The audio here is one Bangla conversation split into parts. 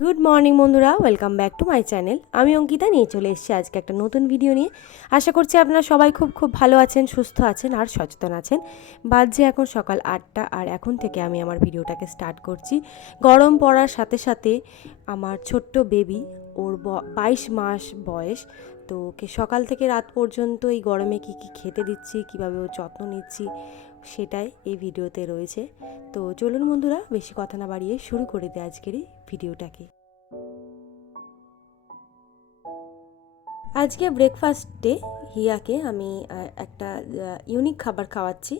গুড মর্নিং বন্ধুরা। Welcome back to my channel আমি অঙ্কিতা, নিয়ে চলে এসেছি আজকে একটা নতুন ভিডিও নিয়ে। আশা করছি আপনারা সবাই খুব খুব ভালো আছেন, সুস্থ আছেন আর সচেতন আছেন। বাজছে এখন সকাল আটটা আর এখন থেকে আমি আমার ভিডিওটাকে স্টার্ট করছি। গরম পড়ার সাথে সাথে আমার ছোট্ট বেবি ওর বাইশ মাস বয়স। তো ওকে সকাল থেকে রাত পর্যন্ত এই গরমে কী কী খেতে দিচ্ছি, কীভাবে ওর যত্ন নিচ্ছি সেটাই এই ভিডিওতে রয়েছে। তো চলুন বন্ধুরা, বেশি কথা না বাড়িয়ে শুরু করে দিই আজকের এই ভিডিওটাকে। আজকে ব্রেকফাস্টে হিয়াকে আমি একটা ইউনিক খাবার খাওয়াচ্ছি,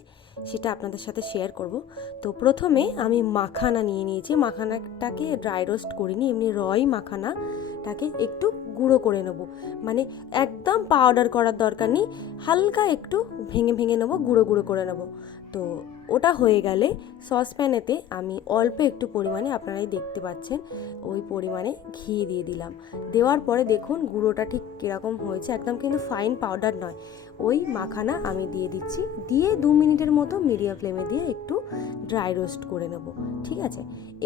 সেটা আপনাদের সাথে শেয়ার করব। তো প্রথমে আমি মাখানা নিয়ে নিয়েছি। মাখানাটাকে ড্রাই রোস্ট করিনি, এমনি রয় মাখানাটাকে একটু গুঁড়ো করে নেব। মানে একদম পাউডার করার দরকার নেই, হালকা একটু ভেঙে ভেঙে নেব, গুঁড়ো গুঁড়ো করে নেব। তো ওটা হয়ে গেলে সসপ্যানেতে আমি অল্প একটু পরিমাণে আপনারাই দেখতে পাচ্ছেন, ওই পরিমাণে ঘি দিয়ে দিলাম। দেওয়ার পরে দেখুন গুঁড়োটা ঠিক কীরকম হয়েছে, একদম কিন্তু ফাইন পাউডার নয়। ওই মাখানা আমি দিয়ে দিচ্ছি, দিয়ে দু মিনিটের মতো মিডিয়াম ফ্লেমে দিয়ে একটু ড্রাই রোস্ট করে নেব, ঠিক আছে?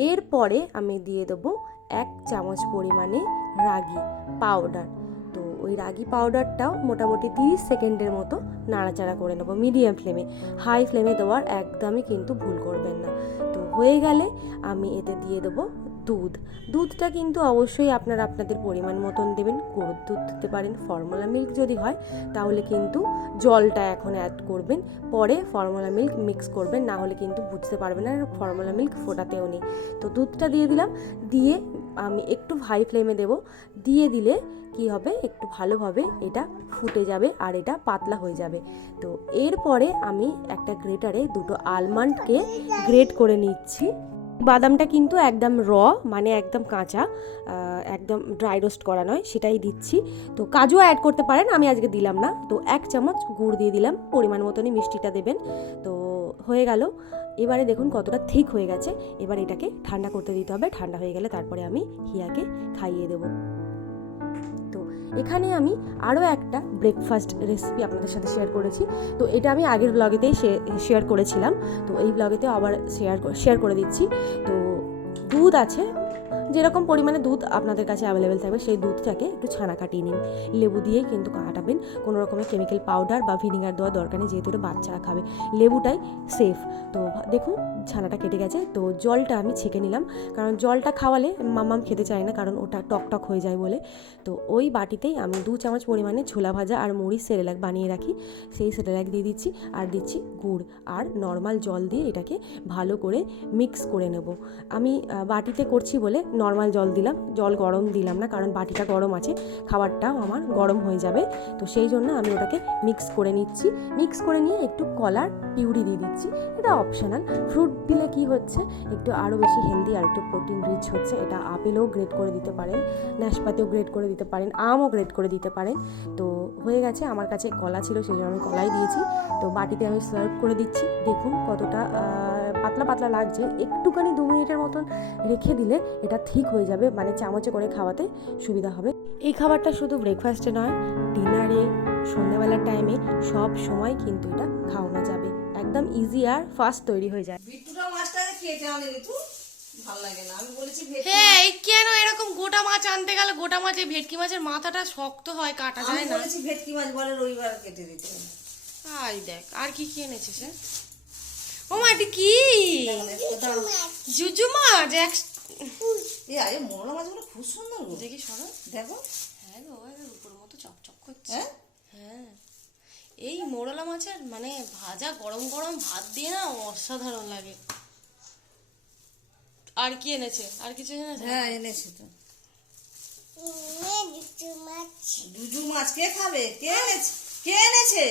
এরপরে আমি দিয়ে দেবো এক চামচ পরিমাণে রাগি পাউডার। ওই রাগি পাউডারটাও মোটামুটি তিরিশ সেকেন্ডের মতো নাড়াচাড়া করে নেব মিডিয়াম ফ্লেমে হাই ফ্লেমে দেওয়ার একদমই কিন্তু ভুল করবেন না। তো হয়ে গেলে আমি এতে দিয়ে দেবো দুধ। দুধটা কিন্তু অবশ্যই আপনারা আপনাদের পরিমাণ মতন দেবেন। গরুর দুধ দিতে পারেন। ফর্মুলা মিল্ক যদি হয়, তাহলে কিন্তু জলটা এখন অ্যাড করবেন। পরে ফর্মুলা মিল্ক মিক্স করবেন। না হলে কিন্তু বুঝতে পারবেন আর ফর্মুলা মিল্ক ফোটাতেও নেই। তো দুধটা দিয়ে দিলাম। দিয়ে আমি একটু হাই ফ্লেমে দেব। দিয়ে দিলে কি হবে? একটু ভালোভাবে এটা ফুটে যাবে আর এটা পাতলা হয়ে যাবে। তো এরপরে আমি একটা গ্রেটারে দুটো আলমন্ডকে গ্রেট করে নিচ্ছি। বাদামটা কিন্তু একদম র মানে একদম কাঁচা একদম ড্রাই রোস্ট করা নয়, সেটাই দিচ্ছি। তো কাজু অ্যাড করতে পারেন, আমি আজকে দিলাম না। তো এক চামচ গুড় দিয়ে দিলাম, পরিমাণ মতনই মিষ্টিটা দেবেন। তো হয়ে গেল। এবারে দেখুন কতটা ঠিক হয়ে গেছে। এবার এটাকে ঠান্ডা করতে দিতে হবে। ঠান্ডা হয়ে গেলে তারপরে আমি হিয়াকে খাইয়ে দেবো। তো এখানে আমি আরও একটা ব্রেকফাস্ট রেসিপি আপনাদের সাথে শেয়ার করেছি। তো এটা আমি আগের ব্লগেতেই শেয়ার করেছিলাম। তো এই ব্লগেতেও আবার শেয়ার শেয়ার করে দিচ্ছি। তো দুধ আছে, যেরকম পরিমাণে দুধ আপনাদের কাছে অ্যাভেলেবেল থাকবে, সেই দুধটাকে একটু ছানা কাটিয়ে নিন। লেবু দিয়েই কিন্তু কাটাবেন। কোনো রকমের কেমিক্যাল পাউডার বা ভিনিগার দেওয়ার দরকার নেই, যেহেতু এটা বাচ্চারা খাবে। লেবুটাই সেফ তো দেখুন, ছানাটা কেটে গেছে, তো জলটা আমি ছেঁকে নিলাম। কারণ জলটা খাওয়ালে মামাম খেতে চায় না, কারণ ওটা টক টক হয়ে যায় বলে। তো ওই বাটিতেই আমি দু চামচ পরিমাণে ছোলা ভাজা আর মুড়ি সেরেলাক বানিয়ে রাখি। সেই সেরেলাক দিয়ে দিচ্ছি, আর দিচ্ছি গুড়। আর নর্মাল জল দিয়ে এটাকে ভালো করে মিক্স করে নেব। আমি বাটিতে করছি বলে নর্মাল জল দিলাম, জল গরম দিলাম না, কারণ বাটিটা গরম আছে, খাবারটাও আমার গরম হয়ে যাবে। তো সেই জন্য আমি ওটাকে মিক্স করে নিচ্ছি। মিক্স করে নিয়ে একটু কলার পিউরি দিয়ে দিচ্ছি, এটা অপশনাল ফ্রুট দিলে কি হচ্ছে? একটু আরও বেশি হেলদি আর একটু প্রোটিন রিচ হচ্ছে। এটা আপেলও গ্রেড করে দিতে পারেন, নাশপাতিও গ্রেড করে দিতে পারেন, আমও গ্রেড করে দিতে পারেন। তো হয়ে গেছে, আমার কাছে কলা ছিল সেই জন্য আমি কলাই দিয়েছি। তো বাটিতে আমি সার্ভ করে দিচ্ছি। দেখুন কতটা পাতলা পাতলা লাগছে। একটুখানি দু মিনিটের মতন রেখে দিলে এটা ঠিক হয়ে যাবে। মানে চামচে করে খাওয়াতে সুবিধা হবে। এই খাবারটা শুধু ব্রেকফাস্টে নয় ডিনারে সন্ধ্যাবেলার টাইমে সব সময় কিন্তু এটা খাওয়ানো যাবে। একদম ইজি আর ফাস্ট তৈরি হয়ে যায়। বিট্টুটা মাছটাকে কেটে আনলি তুই ভালো লাগে না। আমি বলেছি হ্যাঁ এই কেন এরকম গোটা মাছ আনতে গেলে গোটা মাছ এই ভেটকি মাছের মাথাটা শক্ত হয় কাটা যায় না? বলেছি ভেটকি মাছ বলে রবিবার কেটে দিতে। আই দেখ আর কি কি এনেছিস হ্যাঁ? ও মা এটি কি? জুজু মাছ এক এই আরে মোরলা মাছগুলো খুব সুন্দর দেখি সরো। দেখো। হ্যাঁ গো উপর মতো চকচক করছে। হ্যাঁ? এই মোরলা মাছের মানে ভাজা গরম গরম ভাত দিয়ে না অসাধারণ লাগে। আর কি এনেছে? আর কিছু এনেছে? হ্যাঁ এনেছি তো। জুজু মাছ। কে খাবে? কে এনেছে? কে এনেছে?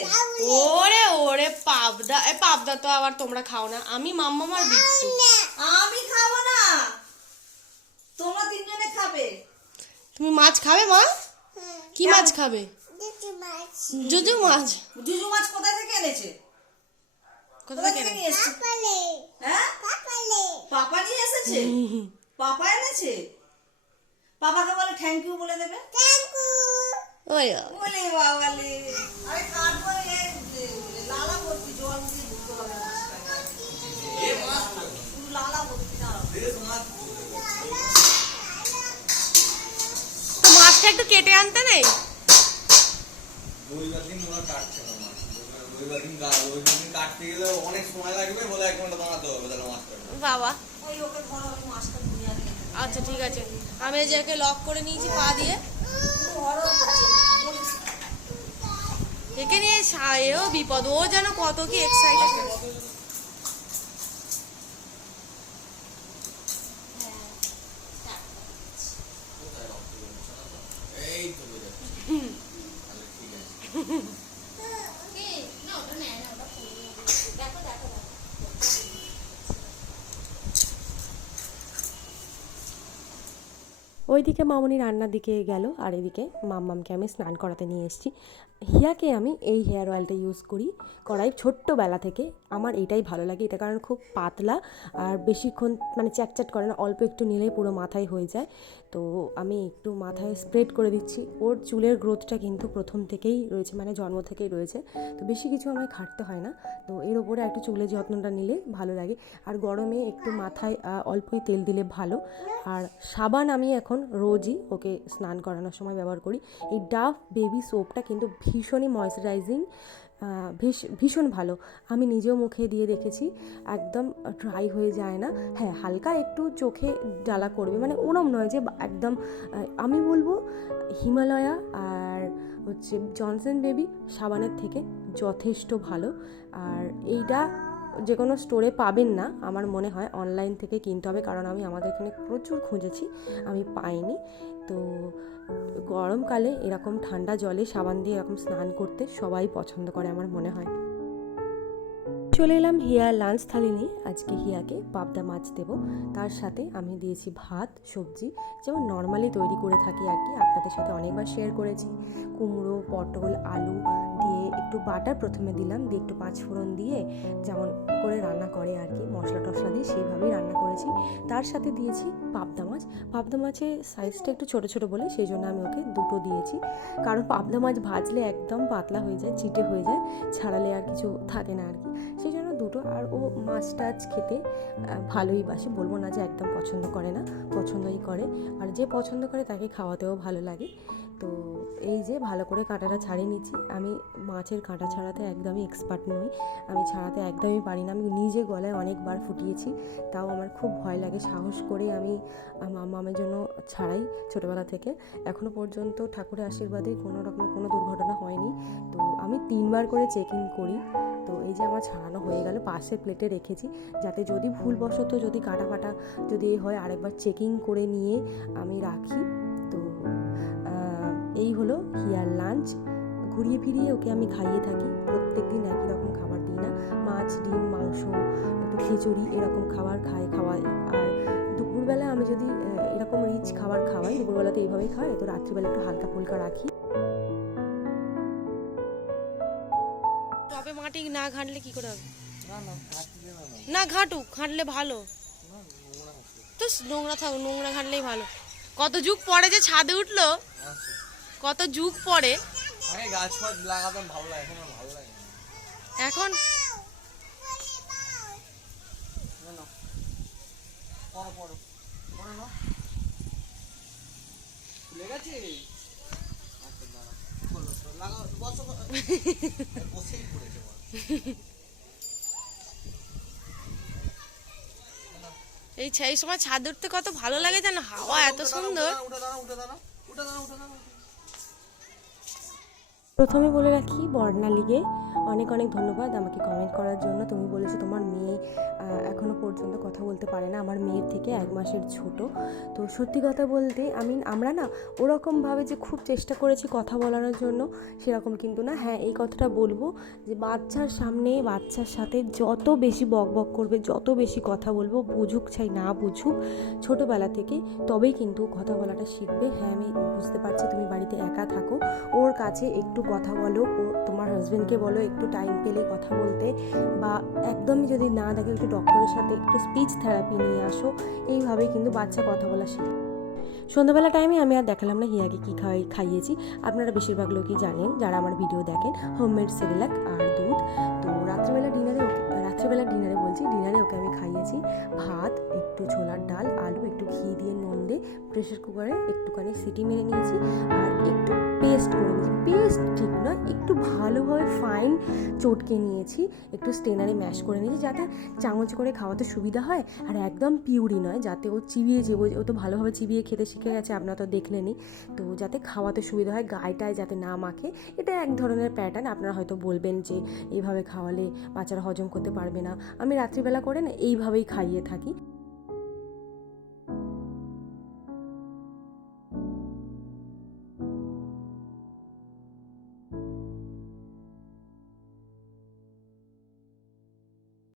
ওরে ওরে পাবদা। এ পাবদা তো আবার তোমরা খাও না। আমি মাম্মা আর বিট্টু আমি খাব না। তোমরা তিনজনে খাবে। তুমি মাছ খাবে মা? কি মাছ খাবে? জুজু মাছ জুজু মাছ কোথায় থেকে এনেছে? কোথা কোথায় থেকে নিয়ে এসেছে হ্যাঁ? পাপা নিয়ে এসেছে? পাপা এনেছে? পাপাকে বলে থ্যাংক ইউ বলে দেবে। ওই বলে বাবালে। আরে কাটবো এ লালা ভর্তি জল দিয়ে ধুতে হবে লালা ভর্তি দাঁড়াও। মাছটা একটু কেটে আনতে নেই? রবিবার দিন ওরা কাটছে না মাছ। রবিবার দিন রবিবার দিন কাটতে গেলে অনেক সময় লাগবে বলে এক ঘণ্টা দাঁড়াতে হবে তাহলে মাছ বাবা। আচ্ছা ঠিক আছে। আমি যাকে যে লক করে নিয়েছি পা দিয়ে। ও একে নিয়ে এও বিপদ। ও যেন কত কি এক্সাইটেড ওইদিকে মামনি রান্নার দিকে গেল আর এদিকে মাম্মামকে আমি স্নান করাতে নিয়ে এসেছি। হিয়াকে আমি এই হেয়ার অয়েলটা ইউজ করি করাই ছোট্টবেলা থেকে। আমার এটাই ভালো লাগে, এটা কারণ খুব পাতলা আর বেশিক্ষণ মানে চ্যাটচ্যাট করে না, অল্প একটু নিলেই পুরো মাথায় হয়ে যায়। তো আমি একটু মাথায় স্প্রেড করে দিচ্ছি। ওর চুলের গ্রোথটা কিন্তু প্রথম থেকেই রয়েছে মানে জন্ম থেকেই রয়েছে। তো বেশি কিছু আমায় খাটতে হয় না। তো এর ওপরে একটু চুলের যত্নটা নিলে ভালো লাগে। আর গরমে একটু মাথায় অল্পই তেল দিলে ভালো। আর সাবান আমি এখন রোজই ওকে স্নান করানোর সময় ব্যবহার করি। এই ডাভ বেবি সোপটা কিন্তু ভীষণই ময়শ্চারাইজিং ভীষণ ভালো। আমি নিজেও মুখে দিয়ে দেখেছি, একদম ড্রাই হয়ে যায় না। হ্যাঁ হালকা একটু চোখে ডালা করবে মানে ওরম নয় যে একদম আমি বলব হিমালয়া আর হচ্ছে জনসন বেবি সাবানের থেকে যথেষ্ট ভালো। আর এইটা যে কোনো স্টোরে পাবেন না, আমার মনে হয় অনলাইন থেকে কিনতে হবে, কারণ আমি আমাদের এখানে প্রচুর খুঁজেছি, আমি পাইনি। তো গরমকালে এরকম ঠান্ডা জলে সাবান দিয়ে এরকম স্নান করতে সবাই পছন্দ করে আমার মনে হয়। চলে এলাম হিয়ার লাঞ্চ থালি নিয়ে আজকে হিয়াকে পাবদা মাছ দেব। তার সাথে আমি দিয়েছি ভাত, সবজি, যেমন নর্মালি তৈরি করে থাকি আর কি, আপনাদের সাথে অনেকবার শেয়ার করেছি। কুমড়ো, পটল, আলু একটু বাটার প্রথমে দিলাম, দিয়ে একটু পাঁচফোড়ন দিয়ে যেমন করে রান্না করে আর কি, মশলা টশলা দিয়ে সেইভাবেই রান্না করেছি। তার সাথে দিয়েছি পাবদা মাছ। পাবদা মাছের সাইজটা একটু ছোট ছোট বলে সেই জন্য আমি ওকে দুটো দিয়েছি। কারণ পাবদা মাছ ভাজলে একদম পাতলা হয়ে যায়, চিটে হয়ে যায়, ছাড়ালে আর কিছু থাকে না আর কি। সেই জন্য দুটো, আর ও মাছ টাছ খেতে ভালোই বাসে। বলব না যে একদম পছন্দ করে না, পছন্দই করে। আর যে পছন্দ করে তাকে খাওয়াতেও ভালো লাগে। তো এই যে ভালো করে কাঁটাটা ছাড়িয়ে নিচ্ছি। আমি মাছের কাঁটা ছাড়াতে একদমই এক্সপার্ট নই। আমি ছাড়াতে একদমই পারি না। আমি নিজে গলায় অনেকবার ফুটিয়েছি। তাও আমার খুব ভয় লাগে। সাহস করে আমি মামামের জন্য ছাড়াই ছোটোবেলা থেকে। এখনও পর্যন্ত ঠাকুরের আশীর্বাদে কোনো রকম কোনো দুর্ঘটনা হয়নি। তো আমি তিনবার করে চেকিং করি। তো এই যে আমার ছাড়ানো হয়ে গেল। পাশে প্লেটে রেখেছি। যাতে যদি ভুলবশত যদি কাটা ফাটা যদি হয়, আরেকবার চেকিং করে নিয়ে আমি রাখি। এই হলো হিয়ার লাঞ্চ। ঘুরিয়ে ফিরিয়ে ওকে আমি খাইয়ে থাকি। প্রত্যেক দিন একই রকম খাবার দিই না। মাছ ডিম মাংস একটু খিচুড়ি এরকম খাবার খায় খাওয়াই। আর দুপুরবেলা আমি যদি এরকম রিচ খাবার খাওয়াই দুপুরবেলা তো এইভাবেই খাওয়াই তো রাত্রিবেলা একটু হালকা ফুলকা রাখি। টবে মাটি না ঘাঁটলে কি করে হবে? না ঘাঁটুক ঘাঁটলে ভালো। তো নোংরা থাক নোংরা ঘাঁটলেই ভালো। কত যুগ পরে যে ছাদে উঠল কত যুগ পরে আগে গাছ ফাছ লাগাতাম ভালো লাগে এখন আর ভালো লাগে এখন। এই সেই সময় ছাদ উঠতে কত ভালো লাগে জানো হাওয়া এত সুন্দর উঠে দাঁড়াও, উঠে দাঁড়াও, উঠে দাঁড়াও, উঠে দাঁড়াও। প্রথমে বলে রাখি, বর্ণালীকে অনেক অনেক ধন্যবাদ আমাকে কমেন্ট করার জন্য। তুমি বলেছ তোমার মেয়ে আহ, এখনও পর্যন্ত কথা বলতে পারে না। আমার মেয়ের থেকে এক মাসের ছোট। তো সত্যি কথা বলতে আমি আমরা না ওরকমভাবে যে খুব চেষ্টা করেছি কথা বলানোর জন্য সেরকম কিন্তু না। হ্যাঁ এই কথাটা বলব যে বাচ্চার সামনে বাচ্চার সাথে যত বেশি বক বক করবে যত বেশি কথা বলব বুঝুক চাই না বুঝুক ছোটোবেলা থেকে তবেই কিন্তু কথা বলাটা শিখবে। হ্যাঁ আমি বুঝতে পারছি তুমি বাড়িতে একা থাকো। ওর কাছে একটু কথা বলো ও তোমার হাজব্যান্ডকে বলো একটু টাইম পেলে কথা বলতে। বা একদমই যদি না দেখে একটু ডক্টরের সাথে একটু স্পিচ থেরাপি নিয়ে আসো। এইভাবেই কিন্তু বাচ্চা কথা বলা শেখে সন্ধ্যাবেলা টাইমে আমি আর দেখালাম না হিয়াকে কী খাওয়াই খাইয়েছি। আপনারা বেশিরভাগ লোকই জানেন, যারা আমার ভিডিও দেখেন হোমমেড সেরেলাক আর দুধ। তো রাত্রিবেলা ডিনারে রাত্রিবেলা ডিনারে বলছি ডিনারে ওকে আমি খাইয়েছি ভাত, একটু ছোলার ডাল, আলু, একটু ঘি দিয়ে নুন দিয়ে প্রেশার কুকারে একটুখানি সিটি মেরে নিয়েছি। আর একটু পেস্ট করে নিয়েছি। পেস্ট ঠিক একটু ভালোভাবে ফাইন চটকে নিয়েছি, একটু স্টেনারে ম্যাশ করে নিয়েছি যাতে চামচ করে খাওয়াতে সুবিধা হয় আর একদম পিউরি নয়, যাতে ও চিবিয়ে যে ও তো ভালোভাবে চিবিয়ে খেতে শিখে গেছে, আপনারা তো দেখলেনই তো যাতে খাওয়াতে সুবিধা হয়, গায়েটায় যাতে না মাখে, এটা এক ধরনের প্যাটার্ন আপনারা হয়তো বলবেন যে এইভাবে খাওয়ালে বাচ্চারা হজম করতে পারবে না। আমি রাত্রিবেলা করে না, এইভাবেই খাইয়ে থাকি।